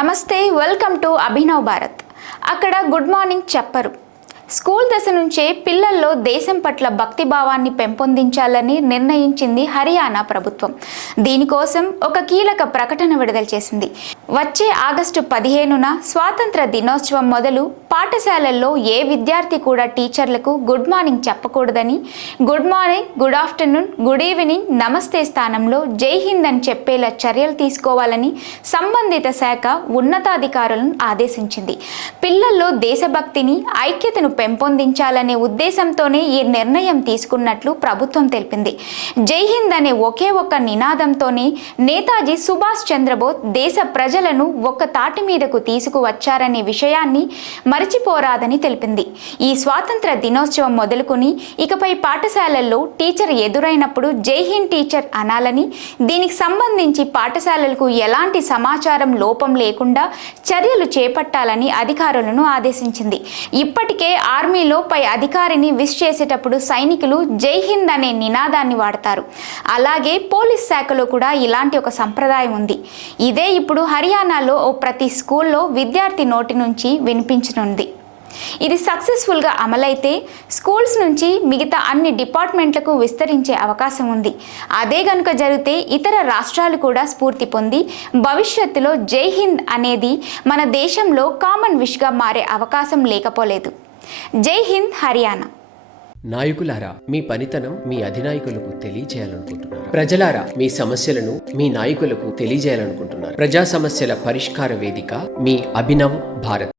నమస్తే, welcome to Abhinav Bharat. అక్కడ good morning చెప్పరు. స్కూల్ దశ నుంచే పిల్లల్లో దేశం పట్ల భక్తి భావాన్ని పెంపొందించాలని నిర్ణయించింది హర్యానా ప్రభుత్వం. దీనికోసం ఒక కీలక ప్రకటన విడుదల చేసింది. వచ్చే ఆగస్టు 15న స్వాతంత్ర దినోత్సవం మొదలు పాఠశాలల్లో ఏ విద్యార్థి కూడా టీచర్లకు గుడ్ మార్నింగ్ చెప్పకూడదని, good morning, good afternoon, good evening, నమస్తే స్థానంలో జై హింద్ అని చెప్పేలా చర్యలు తీసుకోవాలని సంబంధిత శాఖ ఉన్నతాధికారులను ఆదేశించింది. పిల్లల్లో దేశభక్తిని, ఐక్యతను పెంపొందించాలనే ఉద్దేశంతోనే ఈ నిర్ణయం తీసుకున్నట్లు ప్రభుత్వం తెలిపింది. జై హింద్ అనే ఒకే ఒక్క నినాదంతోనే నేతాజీ సుభాష్ చంద్రబోస్ దేశ ప్రజలను ఒక్క తాటి మీదకు తీసుకువచ్చారనే విషయాన్ని మరచిపోరాదని తెలిపింది. ఈ స్వాతంత్ర దినోత్సవం మొదలుకొని ఇకపై పాఠశాలల్లో టీచర్ ఎదురైనప్పుడు జై హింద్ టీచర్ అనాలని, దీనికి సంబంధించి పాఠశాలలకు ఎలాంటి సమాచారం లోపం లేకుండా చర్యలు చేపట్టాలని అధికారులను ఆదేశించింది. ఇప్పటికే ఆర్మీలో పై అధికారిని విష్ చేసేటప్పుడు సైనికులు జై హింద్ అనే నినాదాన్ని వాడతారు. అలాగే పోలీస్ శాఖలో కూడా ఇలాంటి ఒక సంప్రదాయం ఉంది. ఇదే ఇప్పుడు హర్యానాలో ప్రతి స్కూల్లో విద్యార్థి నోటి నుంచి వినిపించనుంది. ఇది సక్సెస్ఫుల్గా అమలైతే స్కూల్స్ నుంచి మిగతా అన్ని డిపార్ట్మెంట్లకు విస్తరించే అవకాశం ఉంది. అదే గనుక జరిగితే ఇతర రాష్ట్రాలు కూడా స్ఫూర్తి పొంది భవిష్యత్తులో జై హింద్ అనేది మన దేశంలో కామన్ విష్గా మారే అవకాశం లేకపోలేదు. జై హింద్ హర్యానా. నాయకులారా, మీ పనితనం మీ అధినాయకులకు తెలియజేయాలనుకుంటున్నారు. ప్రజలారా, మీ సమస్యలను మీ నాయకులకు తెలియజేయాలనుకుంటున్నారు. ప్రజా సమస్యల పరిష్కార వేదిక మీ అభినవ్ భారత్.